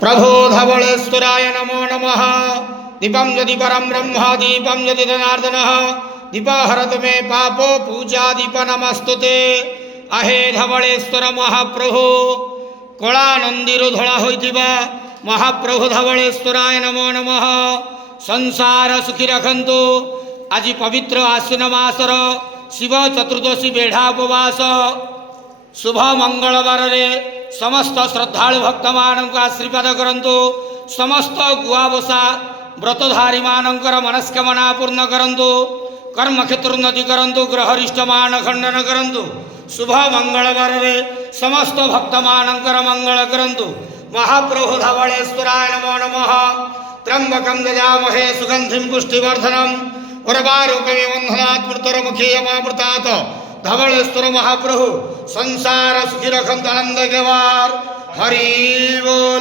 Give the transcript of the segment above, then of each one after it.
प्रभो धवलेश्वराय नमो नमः। दीपं यदि परं ब्रह्म दीपं यदि जनार्दनः दीपहरतु मे पापो पूजा दीप नमस्तुते। आहे धवलेश्वर महाप्रभु कला नंदीरु धड़ा होइतिबा महाप्रभु धवलेश्वराय नमो नमः। संसार सुखी रखंतु। आज पवित्र आश्विन मासर शिव चतुर्दशी बेढ़ा उपवास शुभ मंगलवार रे समस्त श्रद्धालु भक्त मानक आशीर्वाद करंतु। समस्त गुआबसा व्रतधारी मानकर मनस्कामना पूर्ण करंतु। कर्म क्षेत्र उन्नति करंतु। ग्रहरिष्ठ मान खंडन करंतु। शुभ मंगलवार रे समस्त भक्त मानकर मंगल करंतु। महाप्रभु धवलेश्वराय नमो नमः। त्र्यंबकं यजामहे सुगंधिं पुष्टिवर्धनम् उर्वारुकमिव बन्धनात् मृत्युर्मुखे यमामृतात्। धवलेश्वर महाप्रभु संसार सुखी रखंत आनंद केवार हरि बोल।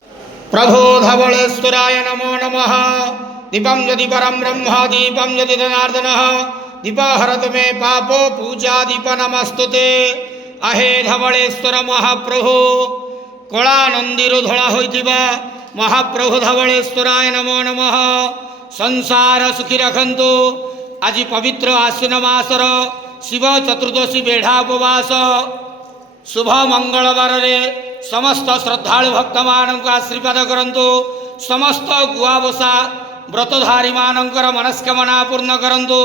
प्रभो धवलेश्वराय नमो नमः। दीपं यदि परं ब्रह्म दीपं यदि जनार्दनः दीपहरतु मे पापो पूजा दीप नमस्तुते। आहे धवलेश्वर महाप्रभु कला नंदीरु धड़ा होइतिबा महाप्रभु धवलेश्वराय नमो नमः। संसार सुखी रखंतु। आज पवित्र आश्विन मासर शिव चतुर्दशी बेढ़ा उपवास शुभ मंगलवार रे समस्त श्रद्धालु भक्त मानक आशीर्वाद करंतु। समस्त गुआबसा व्रतधारी मानकर मनस्कामना पूर्ण करंतु।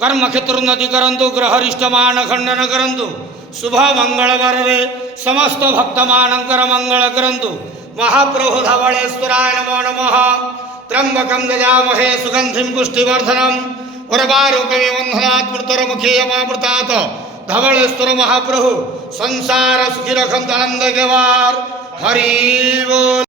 कर्म क्षेत्र उन्नति करंतु। ग्रहरिष्ठ मान खंडन करंतु। शुभ मंगलवार रे समस्त भक्त मानकर मंगल करंतु। महाप्रभु धवलेश्वराय नमो नमः। त्र्यंबकं यजामहे सुगंधिं पुष्टिवर्धनम् उर्वारुकमिव बन्धनात् मृत्युर्मुखे यमामृतात्। धवलेश्वर महाप्रभु संसार सुखी रखंत आनंद केवार हरि बोल।